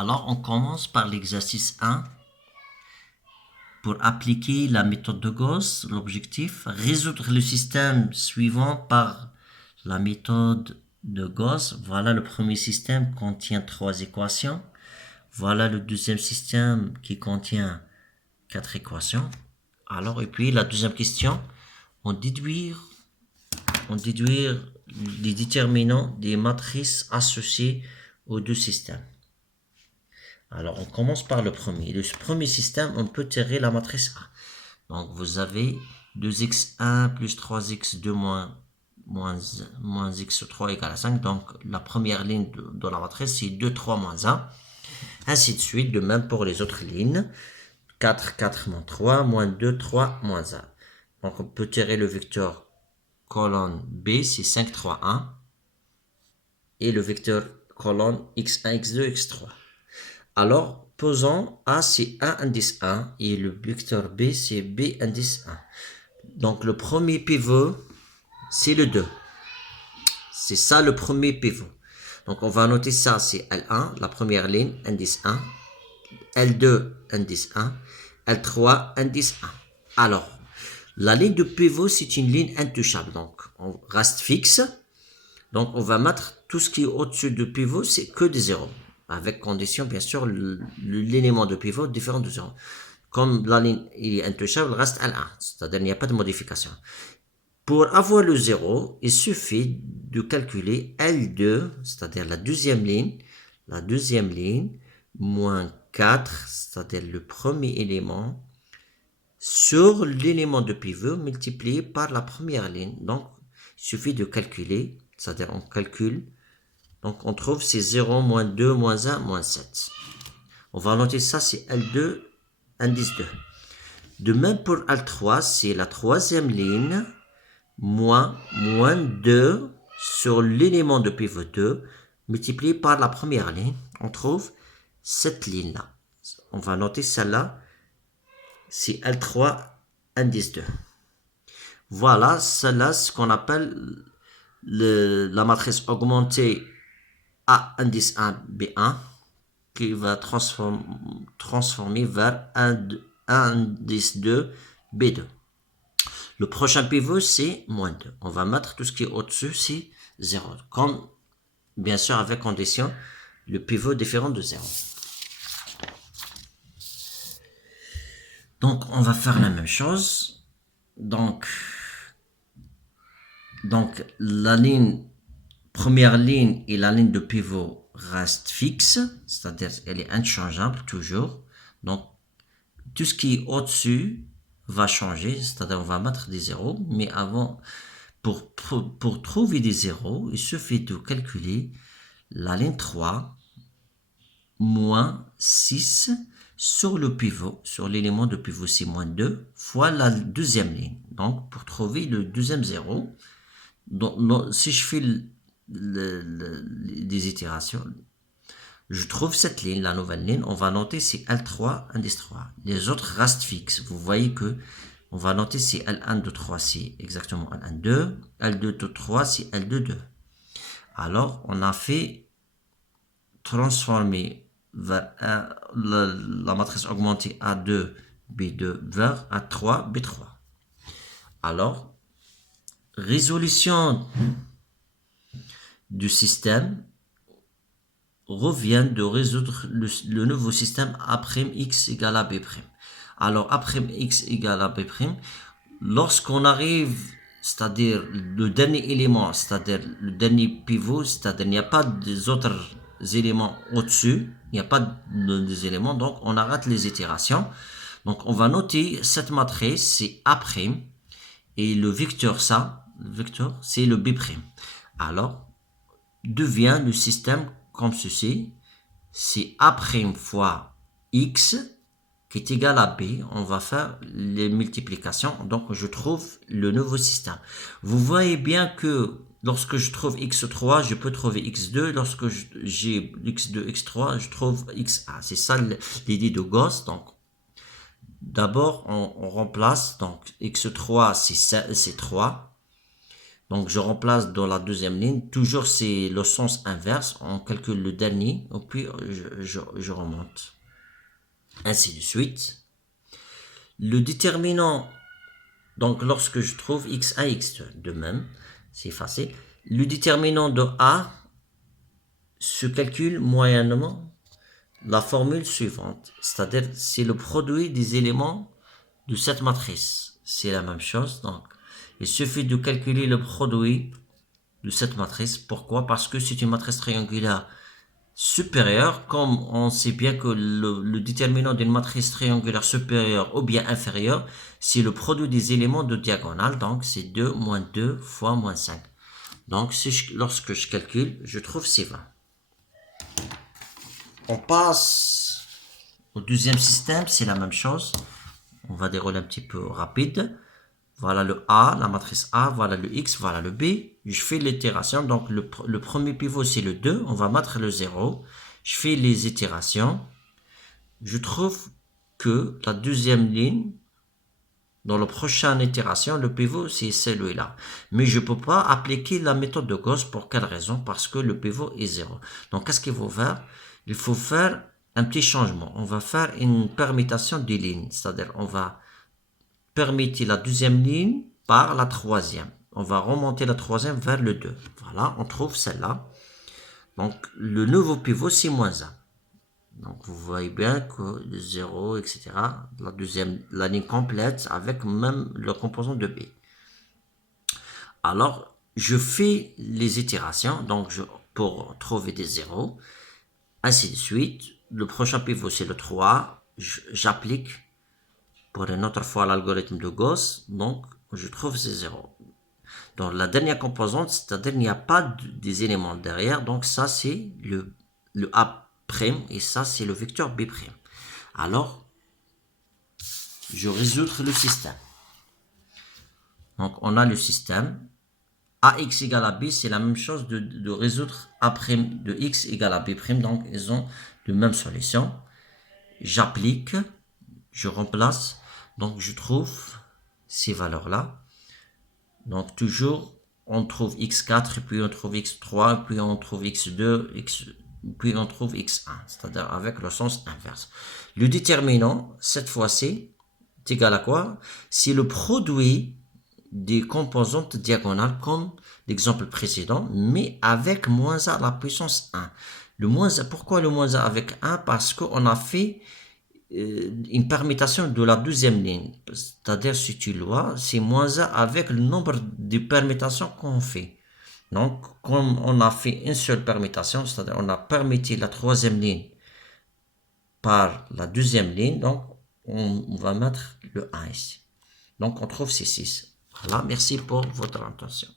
Alors, on commence par l'exercice 1. Pour appliquer la méthode de Gauss, l'objectif, résoudre le système suivant par la méthode de Gauss. Voilà, le premier système contient 3 équations. Voilà le deuxième système qui contient 4 équations. Alors, et puis la deuxième question, on déduire les déterminants des matrices associées aux deux systèmes. Alors, on commence par le premier. Le premier système, on peut tirer la matrice A. Donc, vous avez 2x1 plus 3x2 moins x3 égale à 5. Donc, la première ligne de la matrice, c'est 2, 3, moins 1. Ainsi de suite, de même pour les autres lignes. 4, 4, moins 3, moins 2, 3, moins 1. Donc, on peut tirer le vecteur colonne B, c'est 5, 3, 1. Et le vecteur colonne x1, x2, x3. Alors, posons A, c'est A indice 1 et le vecteur B, c'est B indice 1. Donc, le premier pivot, c'est le 2. C'est ça le premier pivot. Donc, on va noter ça, c'est L1, la première ligne, indice 1. L2, indice 1. L3, indice 1. Alors, la ligne de pivot, c'est une ligne intouchable. Donc, on reste fixe. Donc, on va mettre tout ce qui est au-dessus du pivot, c'est que des zéros. Avec condition, bien sûr, l'élément de pivot différent de 0. Comme la ligne est intouchable, reste L1. C'est-à-dire qu'il n'y a pas de modification. Pour avoir le 0, il suffit de calculer L2, c'est-à-dire la deuxième ligne, moins 4, c'est-à-dire le premier élément, sur l'élément de pivot multiplié par la première ligne. Donc, il suffit de calculer, c'est-à-dire on calcule. Donc, on trouve c'est 0, moins 2, moins 1, moins 7. On va noter ça, c'est L2, indice 2. De même pour L3, c'est la troisième ligne, moins 2 sur l'élément de pivot 2, multiplié par la première ligne. On trouve cette ligne-là. On va noter celle-là, c'est L3, indice 2. Voilà, celle-là, ce qu'on appelle la matrice augmentée A indice 1 B1 qui va transformer vers 1 indice 2 B2. Le prochain pivot, c'est moins 2. On va mettre tout ce qui est au-dessus, c'est 0. Comme, bien sûr, avec condition, le pivot différent de 0. Donc, on va faire la même chose. Donc la première ligne et la ligne de pivot restent fixes, c'est-à-dire elle est inchangeable toujours. Donc, tout ce qui est au-dessus va changer, c'est-à-dire on va mettre des zéros, mais avant, pour trouver des zéros, il suffit de calculer la ligne 3 moins 6 sur le pivot, sur l'élément de pivot c'est moins 2, fois la deuxième ligne. Donc, pour trouver le deuxième zéro, donc, si je fais des itérations, je trouve cette ligne, la nouvelle ligne, on va noter c'est L3, indice 3. Les autres restent fixes. Vous voyez que on va noter c'est L1 de 3, c'est exactement L1 2, L2 de 3, c'est L2 2. Alors, on a fait transformer vers la matrice augmentée A2, B2 vers A3, B3. Alors, résolution du système revient de résoudre le nouveau système A'x égale à B'. Alors, A'x égale à B', lorsqu'on arrive, c'est-à-dire le dernier élément, c'est-à-dire le dernier pivot, c'est-à-dire il n'y a pas des autres éléments au-dessus, il n'y a pas des éléments, donc on arrête les itérations. Donc, on va noter cette matrice, c'est A', et le vecteur, c'est le B'. Alors, devient le système comme ceci, c'est A' fois X qui est égal à B. On va faire les multiplications, donc je trouve le nouveau système. Vous voyez bien que lorsque je trouve X3, je peux trouver X2. Lorsque j'ai X2, X3, je trouve XA. C'est ça l'idée de Gauss. Donc, d'abord, on remplace. Donc, X3, c'est 3. Donc, je remplace dans la deuxième ligne. Toujours, c'est le sens inverse. On calcule le dernier, et puis je remonte. Ainsi de suite. Le déterminant, donc lorsque je trouve x1, x2, de même, c'est facile. Le déterminant de A se calcule moyennement la formule suivante. C'est-à-dire, c'est le produit des éléments de cette matrice. C'est la même chose. Donc, il suffit de calculer le produit de cette matrice. Pourquoi? Parce que c'est une matrice triangulaire supérieure. Comme on sait bien que le déterminant d'une matrice triangulaire supérieure ou bien inférieure, c'est le produit des éléments de diagonale. Donc, c'est 2 moins 2 fois moins 5. Donc, lorsque je calcule, je trouve c'est 20. On passe au deuxième système. C'est la même chose. On va dérouler un petit peu rapide. Voilà le A, la matrice A, voilà le X, voilà le B. Je fais l'itération, donc le premier pivot c'est le 2, on va mettre le 0. Je fais les itérations. Je trouve que la deuxième ligne, dans la prochaine itération, le pivot c'est celui-là. Mais je ne peux pas appliquer la méthode de Gauss, pour quelle raison? Parce que le pivot est 0. Donc qu'est-ce qu'il faut faire? Il faut faire un petit changement. On va faire une permutation des lignes, c'est-à-dire on va permuter la deuxième ligne par la troisième. On va remonter la troisième vers le 2. Voilà, on trouve celle-là. Donc, le nouveau pivot, c'est moins 1. Donc, vous voyez bien que le 0, etc. La deuxième, la ligne complète avec même le composant de B. Alors, je fais les itérations. Donc, pour trouver des zéros. Ainsi de suite. Le prochain pivot, c'est le 3. J'applique pour une autre fois l'algorithme de Gauss, donc je trouve ces zéros. Dans la dernière composante, c'est-à-dire il n'y a pas des éléments derrière, donc ça c'est le A' et ça c'est le vecteur B'. Alors, je résous le système. Donc on a le système. AX égale à B, c'est la même chose de résoudre A' de X égale à B', donc ils ont de même solution. J'applique, je remplace. Donc, je trouve ces valeurs-là. Donc, toujours, on trouve x4, puis on trouve x3, puis on trouve x2, puis on trouve x1, c'est-à-dire avec le sens inverse. Le déterminant, cette fois-ci, est égal à quoi? C'est le produit des composantes diagonales, comme l'exemple précédent, mais avec moins a à la puissance 1. Pourquoi le moins a avec 1? Parce qu'on a fait une permutation de la deuxième ligne, c'est-à-dire si tu le vois, c'est moins 1 avec le nombre de permutations qu'on fait. Donc, comme on a fait une seule permutation, c'est-à-dire on a permuté la troisième ligne par la deuxième ligne, donc on va mettre le 1 ici. Donc, on trouve ces 6. Voilà, merci pour votre attention.